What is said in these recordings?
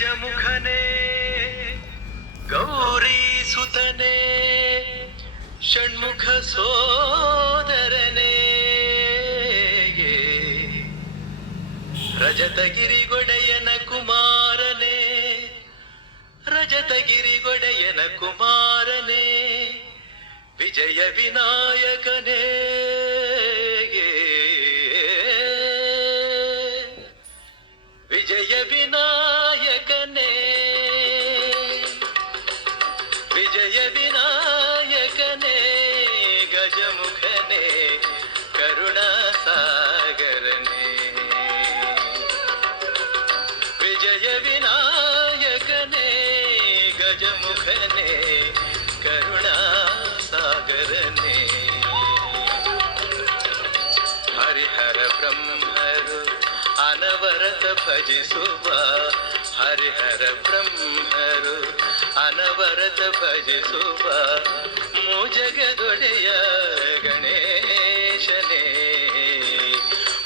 ಗಜಮುಖನೇ ಗೌರಿ ಸುತನೇ ಷಣ್ಮುಖ ಸೋದರನೇ ರಜತಗಿರಿಗೊಡೆಯನ ಕುಮಾರನೇ ರಜತಗಿರಿಗೊಡೆಯನ ಕುಮಾರನೇ ವಿಜಯ ವಿನಾಯಕನೇ ವಿಜಯ ವಿನಾಯಕನೇ ವಿಜಯ ವಿನಾಯಕನೇ ಗಜಮುಖನೇ ಕರುಣಾ ಸಾಗರನೇ ವಿಜಯ ವಿನಾಯಕನೇ ಗಜಮುಖನೇ ಕರುಣಾ ಸಾಗರನೇ ಹರಿಹರ ಬ್ರಹ್ಮರು ಅನವರತ ಭಜಿಸುವ ಹರಿಹರ ಬ್ರಹ್ಮರು ಅನವರತ ಭಜಿಸುವ ಮೂಜಗದೊಡೆಯ ಗಣೇಶನೇ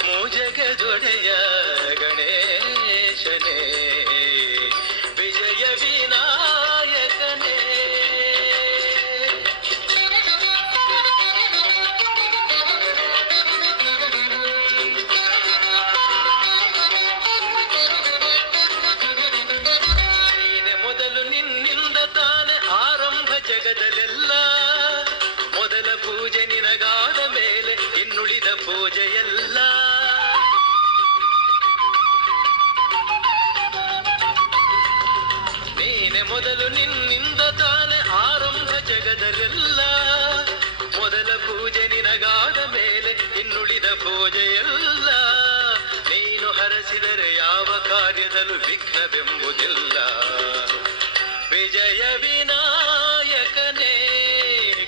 ಮೂಜಗದೊಡೆಯ ಗಣೇಶನೇ ವಿಜಯ ವಿನಾಯಕನೇ ಜಗದಲ್ಲೆಲ್ಲ ಮೊದಲ ಪೂಜೆ ನಿನಗಾದ ಮೇಲೆ ಇನ್ನುಳಿದ ಪೂಜೆಯೆಲ್ಲ ನೀನೆ ಮೊದಲು ನಿನ್ನಿಂದ ತಾನೆ ಆರಂಭ ಜಗದಲ್ಲೆಲ್ಲ ಮೊದಲ ಪೂಜೆ ನಿನಗಾದ ಮೇಲೆ ಇನ್ನುಳಿದ ಪೂಜೆಯೆಲ್ಲ ನೀನು ಹರಸಿದರೆ ಯಾವ ಕಾರ್ಯದಲ್ಲೂ ವಿಘ್ನವೆಂಬುದಿಲ್ಲ ವಿಜಯ ವಿನಾಯಕನೇ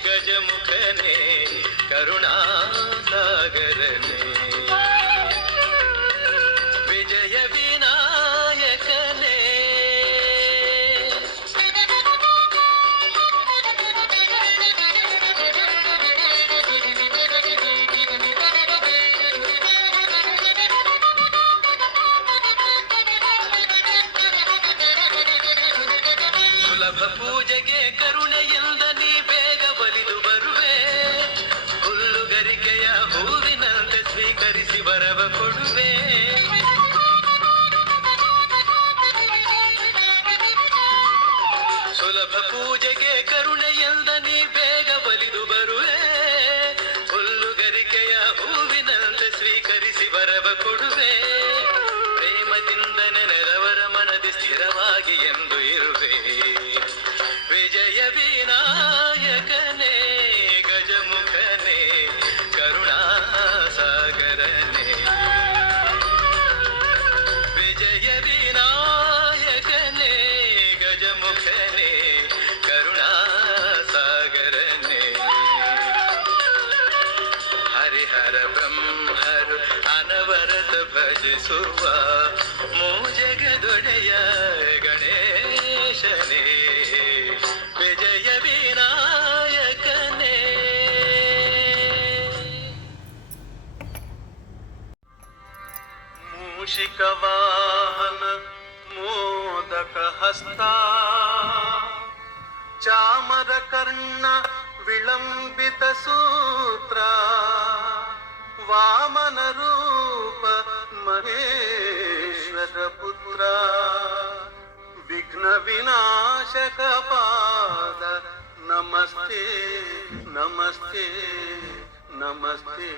ಗಜಮುಖನೇ ಕರುಣಾ ಸಾಗರನೇ ವಿಜಯ ವಿನಾಯಕನೇ ಸುಲಭ ಪೂಜೆಗೆ ಕರುಣೆಯಿಂದ ನೀ ಬೇಗ ಬಲಿದು ಬರುವೆ ಹುಲ್ಲುಗರಿಕೆಯ ಹೂವಿನಂತೆ ಸ್ವೀಕರಿಸಿ ವರವ ಕೊಡುವೆ ಸುಲಭ ಪೂಜೆಗೆ ಕರುಣೆಯಿಂದ ನೀ ಬೇಗ ಬಲಿದು ಬರುವೆ ಹುಲ್ಲುಗರಿಕೆಯ ಹೂವಿನಂತೆ ಸ್ವೀಕರಿಸಿ ವರವ ಕೊಡುವೆ ಪ್ರೇಮದಿಂದ ನೆನೆದವರ ಮನದಿ ಸ್ಥಿರವಾಗಿ ಎಂದು ಇರುವೆ ವಿಜಯ ವಿನಾಯಕನೇ ಗಜಮುಖನೇ ಕರುಣಾ ಸಾಗರನೇ ವಿಜಯ ವಿನಾಯಕನೇ ಗಜಮುಖನೇ ಕರುಣಾ ಸಾಗರನೇ ಹರಿಹರ ಬ್ರಹ್ಮರು ಅನವರತ ಭಜಿಸುವ ಮೂಜಗದೊಡೆಯ ಗಣೇಶನೇ ವಿಜಯ ವಿನಾಯಕನೇ ಮೂಷಿಕ ವಾಹನ ಮೋದಕ ಹಸ್ತ ಚಾಮರ ಕರ್ಣ ವಿಳಂಬಿತ ಸೂತ್ರ ವಾಮನ ರೂಪ ಮಹೇಶ್ವರ ಪುತ್ರ ವಿಘ್ನ ವಿನಾಶಕ ಪಾದ ನಮಸ್ತೆ ನಮಸ್ತೆ ನಮಸ್ತೆ